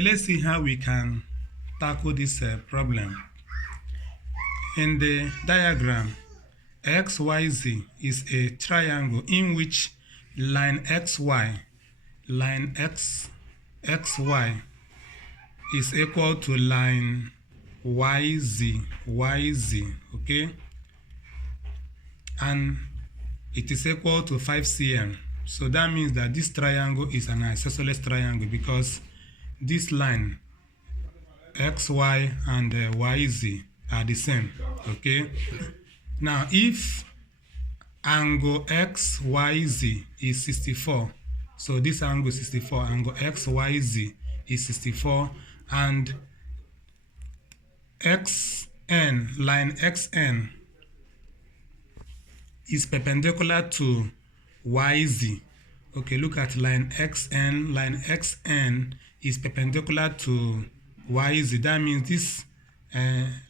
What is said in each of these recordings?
Let's see how we can tackle this problem. In the diagram, XYZ is a triangle in which line XY, line XY is equal to line YZ, okay? And it is equal to 5 cm. So that means that this triangle is an isosceles triangle because this line XY and YZ are the same, okay? Now, if angle XYZ is 64, so this angle is 64, angle XYZ is 64, and XN, line XN is perpendicular to YZ. Okay, look at line XN. Line XN is perpendicular to YZ. That means this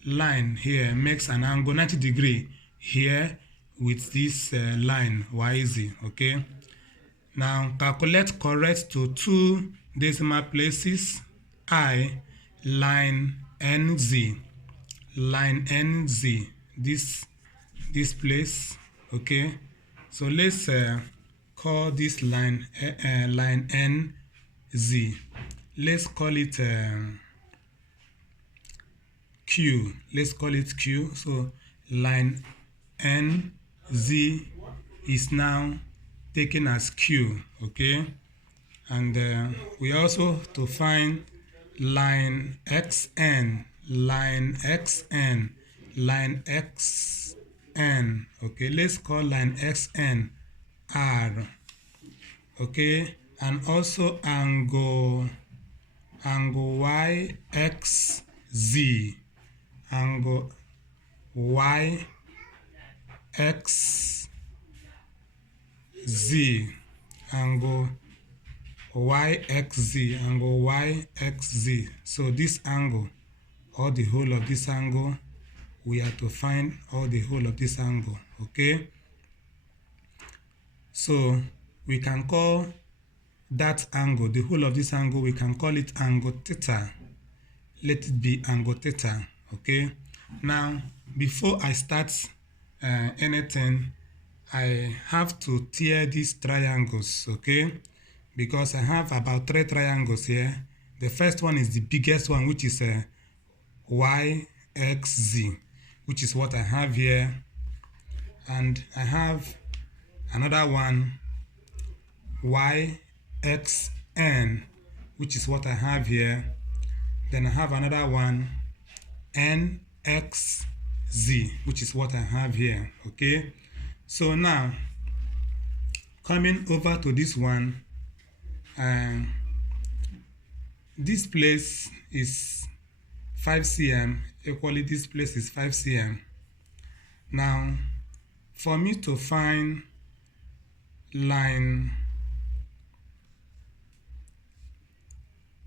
line here makes an angle 90 degrees here with this line YZ. Okay. Now calculate correct to 2 decimal places. I, line NZ. Line NZ. This place. Okay. So let's call this line line NZ. Let's call it Q. Let's call it Q. So line NZ is now taken as Q. Okay. And we also to find line XN. Line XN. Line XN. Okay. Let's call line XN R. Okay. And also angle YXZ. Angle YXZ. Angle YXZ. Angle YXZ. So this angle, or the whole of this angle, we have to find all the whole of this angle. Okay. So we can call that angle, the whole of this angle, we can call it angle theta. Let it be angle theta. Okay. Now, before I start anything, I have to tear these triangles. Okay. Because I have about 3 triangles here. The first one is the biggest one, which is YXZ, which is what I have here. And I have another one, YXN, which is what I have here. Then I have another one, NXZ, which is what I have here. Okay. So now, coming over to this one, this place is 5 cm. Equally, this place is 5 cm. Now, for me to find line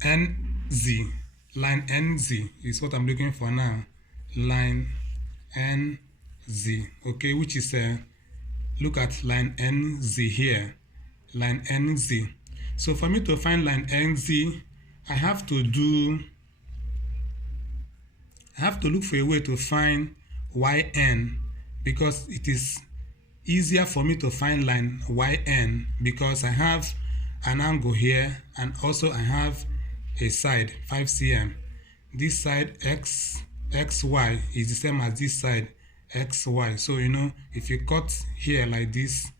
NZ, line NZ is what I'm looking for now. Line NZ, okay, which is look at line NZ here, line NZ. So for me to find line NZ, I have to look for a way to find YN, because it is easier for me to find line YN because I have an angle here and also I have a side 5 cm. This side XY is the same as this side XY. So you know, if you cut here like this,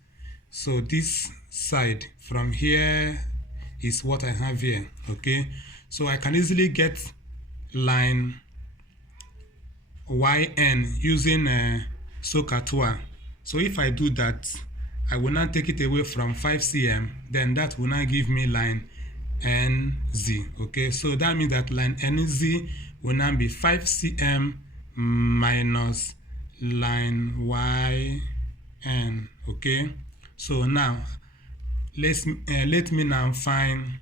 so this side from here is what I have here. Okay, so I can easily get line YN using SOHCAHTOA. So if I do that, I will not take it away from 5 cm, then that will not give me line NZ. Okay, so that means that line NZ will now be 5 cm minus line YN. Okay, so now let me now find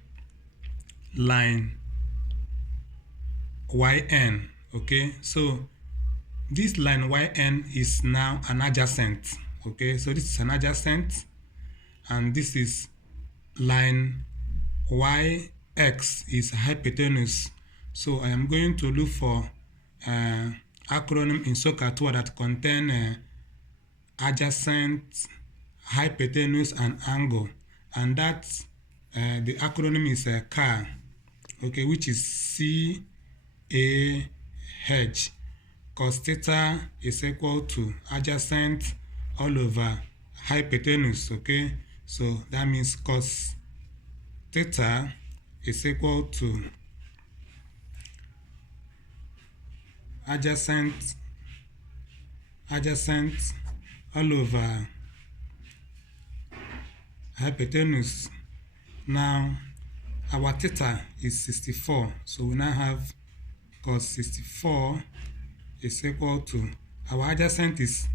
line YN. Okay, so this line YN is now an adjacent. Okay, so this is an adjacent, and this is line x is hypotenuse. So I am going to look for acronym in SOHCAHTOA that contain adjacent, hypotenuse, and angle, and that the acronym is CAH, okay, which is CAH. Cos theta is equal to adjacent all over hypotenuse, okay? So that means cos theta is equal to adjacent all over hypotenuse. Now our theta is 64, so we now have cos 64 is equal to, our adjacent is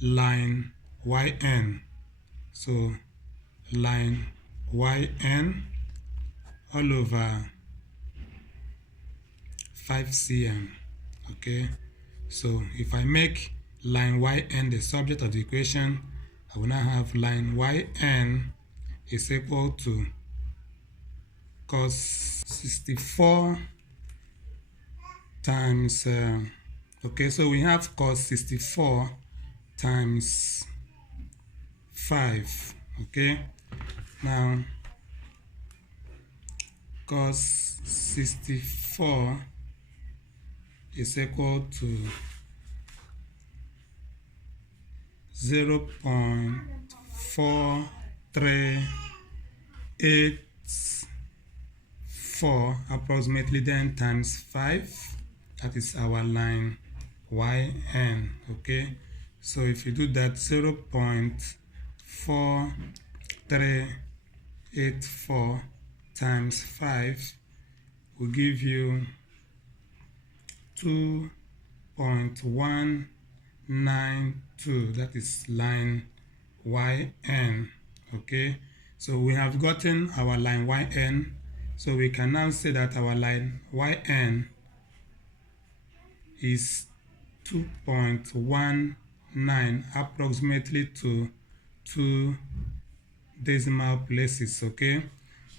line YN, so line YN all over 5 cm, okay? So if I make line YN the subject of the equation, I will now have line YN is equal to cos 64 times, okay, so we have cos 64 times 5, okay? Now, cos 64 is equal to 0.4384 approximately, then times 5. That is our line YN, okay? So if you do that, 0.4384 times 5 will give you 2.192. That is line YN, okay? So we have gotten our line YN. So we can now say that our line YN is 2.19 approximately to 2 decimal places, okay?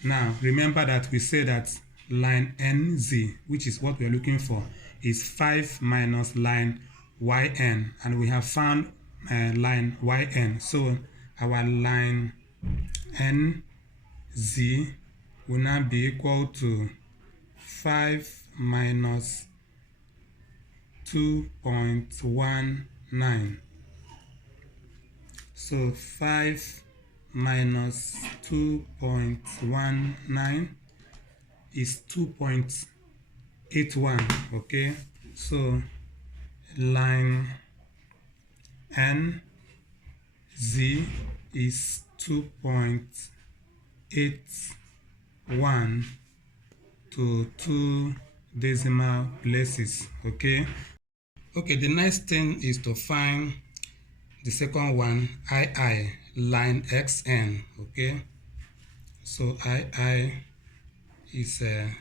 Now remember that we say that line NZ, which is what we are looking for, is 5 minus line YN, and we have found line YN. So our line NZ will now be equal to 5 minus 2.19. So 5 minus 2.19 is 2.81, okay? So line NZ is 2.81 to 2 decimal places, okay? Okay, the next thing is to find the second one, II, line XN, okay? So II is a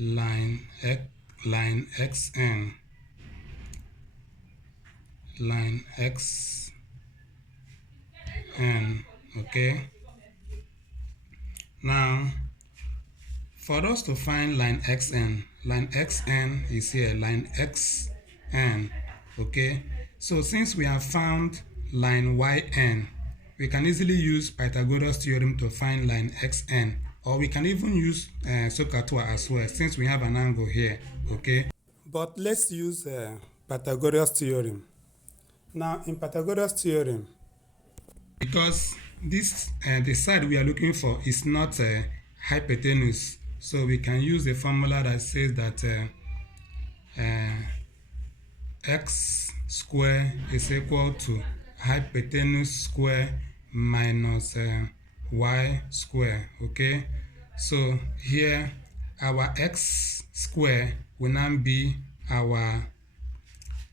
line XN, line XN, okay? Now, for us to find line XN is here, line XN, okay? So since we have found line YN, we can easily use Pythagoras theorem to find line XN, or we can even use SOHCAHTOA as well, since we have an angle here, okay? But let's use Pythagoras theorem. Now in Pythagoras theorem, because this the side we are looking for is not hypotenuse, so we can use a formula that says that x square is equal to hypotenuse square minus y square, okay? So here our x square will now be our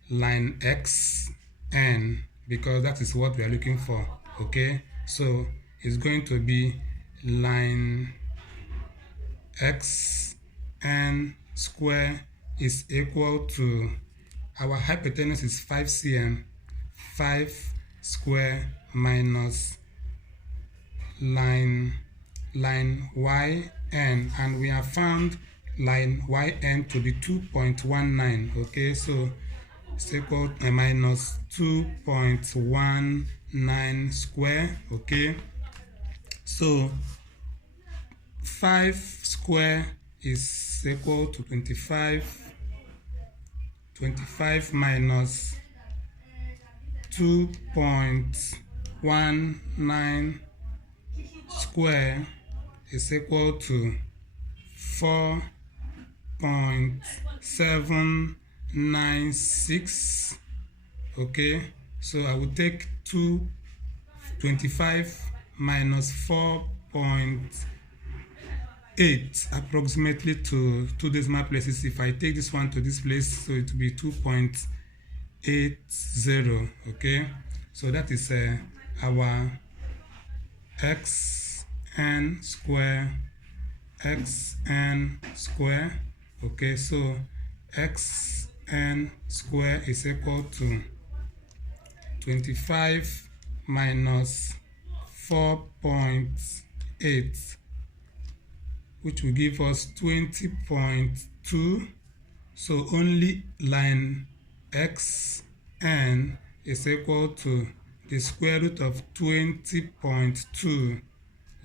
line xn, because that is what we are looking for, okay? So it's going to be line xn square is equal to, our hypotenuse is 5 cm, 5 square minus line xn, and we have found line yn to be 2.19. Okay, so it's equal to minus 2.19 square. Okay, so 5 square is equal to 25. 25 minus 2.19 square is equal to 4.796. Okay, so I will take 25 minus 4.8 approximately to 2 decimal places. If I take this one to this place, so it will be 2.80. Okay, so that is our xn square. Okay, so xn square is equal to 25 minus 4.8, which will give us 20.2. So only line xn is equal to the square root of 20.2.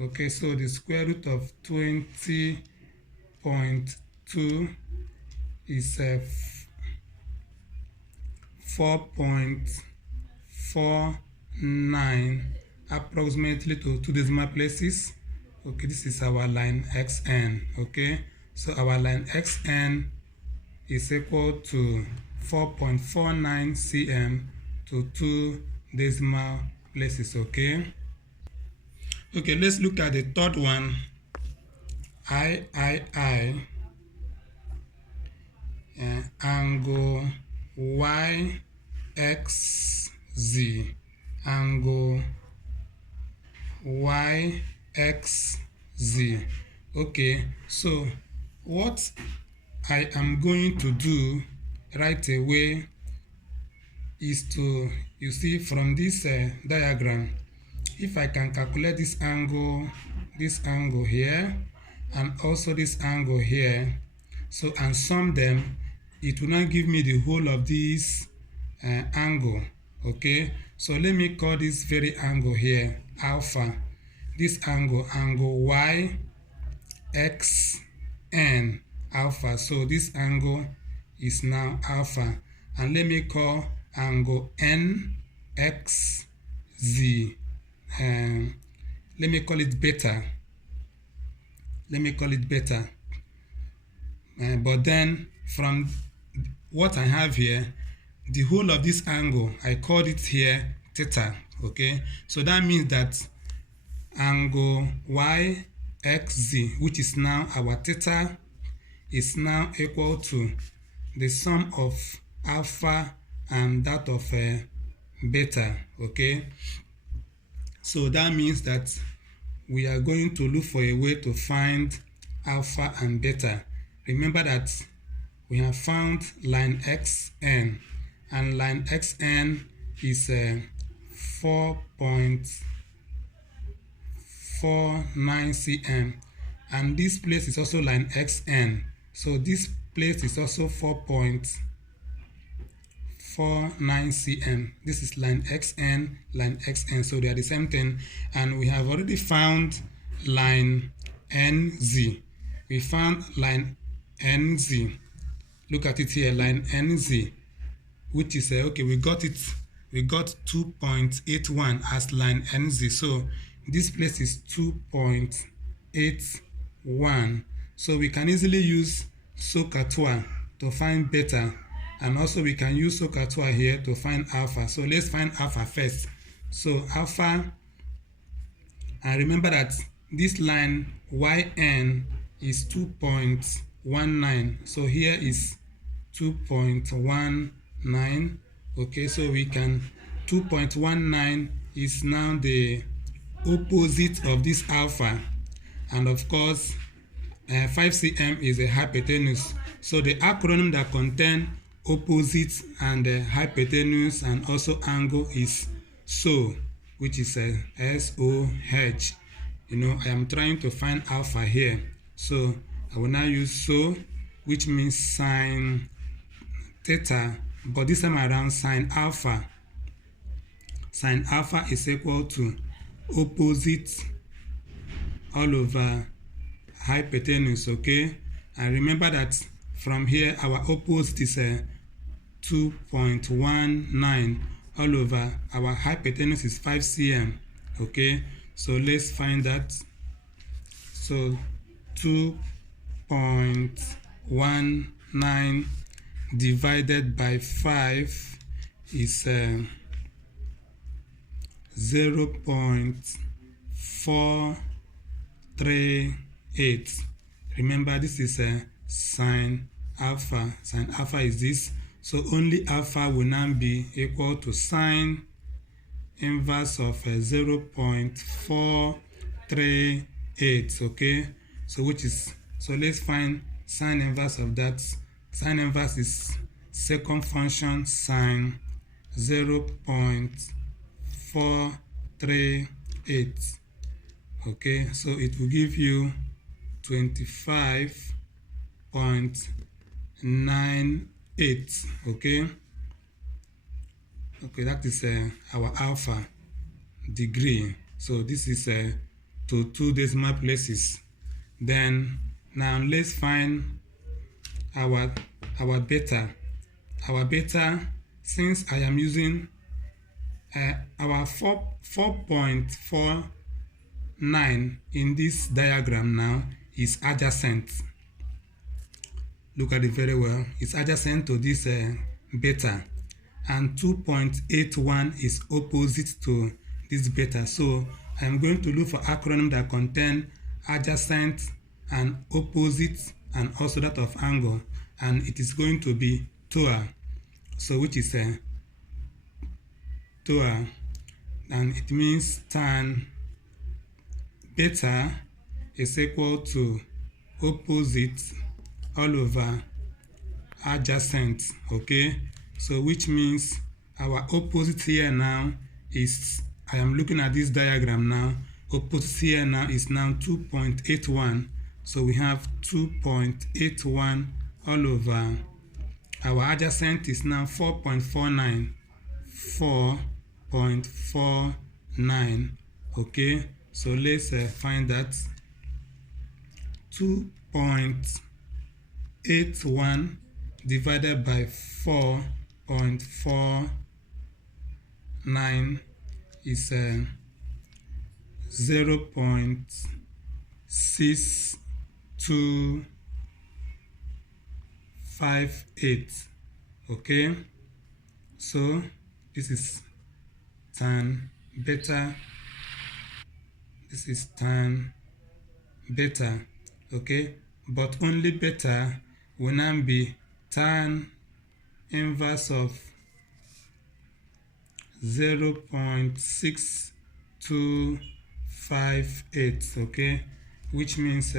Okay, so the square root of 20.2 is 4.49 approximately to 2 decimal places. Okay, this is our line xn. Okay, so our line xn is equal to 4.49 cm to 2 decimal places. Okay, let's look at the third one. Angle YXZ, angle YXZ. Okay, so what I am going to do right away is to, you see from this diagram, if I can calculate this angle here, and also this angle here, so and sum them, it will not give me the whole of this angle. Okay, so let me call this very angle here alpha. This angle y x n alpha. So this angle is now alpha, and let me call angle n x z. Let me call it beta. But then from what I have here, the whole of this angle, I called it here theta. Okay, so that means that angle YXZ, which is now our theta, is now equal to the sum of alpha and that of beta. Okay, so that means that we are going to look for a way to find alpha and beta. Remember that we have found line xn, and line xn is 4.49 cm, and this place is also line xn, so this place is also 4.49 cm. This is line xn, so they are the same thing. And we have already found line nz. We found line nz. Look at it here, line nz, which is okay, we got 2.81 as line nz, so this place is 2.81. so we can easily use SOHCAHTOA to find beta, and also we can use SOHCAHTOA here to find alpha. So let's find alpha first. So alpha, and remember that this line yn is 2.19, so here is 2.19. Okay, so we can, 2.19 is now the opposite of this alpha, and of course 5 cm is a hypotenuse. So the acronym that contain opposite and hypotenuse and also angle is SOH, which is SOH. You know, I am trying to find alpha here. So I will now use so, which means sine theta, but this time around sine alpha. Sine alpha is equal to opposite all over hypotenuse, okay? And remember that from here our opposite is 2.19 all over our hypotenuse is 5 cm, okay? So let's find that. So 2.19 divided by 5 is 0.438. Remember, this is sine alpha. Sine alpha is this. So only alpha will now be equal to sine inverse of 0.438. Okay. So let's find sine inverse of that. Sine inverse is second function sine 0.438. Okay, so it will give you 25.98. Okay, that is our alpha degree. So this is to 2 decimal places. Then now let's find our beta. Our beta, since I am using our 4.49 in this diagram now is adjacent. Look at it very well. It's adjacent to this beta, and 2.81 is opposite to this beta. So I'm going to look for acronym that contain adjacent and opposite and also that of angle, and it is going to be TOA. So which is TOA, and it means tan beta is equal to opposite all over adjacent. Okay, so which means our opposite here now is, I am looking at this diagram now, opposite here now is now 2.81. So we have 2.81 all over our adjacent is now 4.49. 4.49. Okay, so let's find that. 2.81 divided by 4.49 is 0.6258. Okay, so this is tan beta. This is tan beta. Okay, but only beta will now be tan inverse of 0.6258. Okay, which means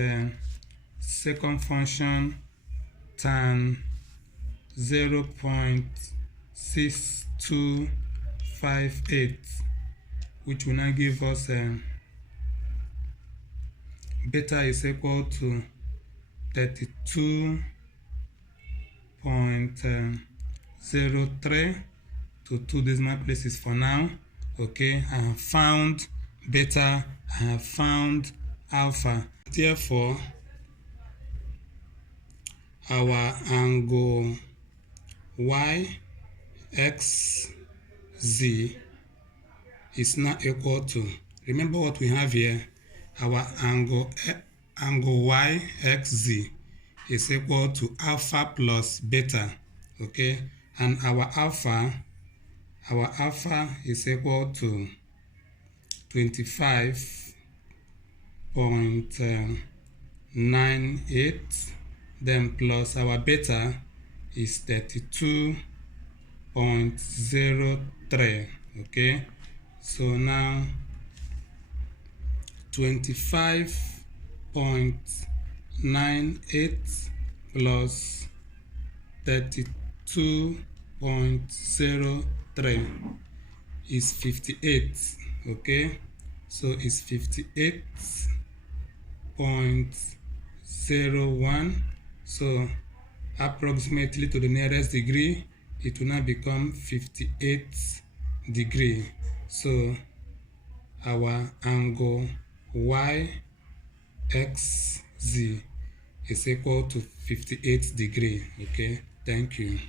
second function tan 0.6258, which will now give us beta is equal to 32.03 to 2 decimal places for now. Okay, I have found beta, I have found alpha. Therefore, our angle YXZ is now equal to, remember what we have here, our angle YXZ is equal to alpha plus beta. Okay, and our alpha is equal to 25.98, then plus our beta is 32.03. okay, so now 25.98 plus 32.03 is 58. Okay, so it's 58.03 0.01. So approximately to the nearest degree, it will now become 58 degree. So our angle YXZ is equal to 58 degree. Okay, thank you.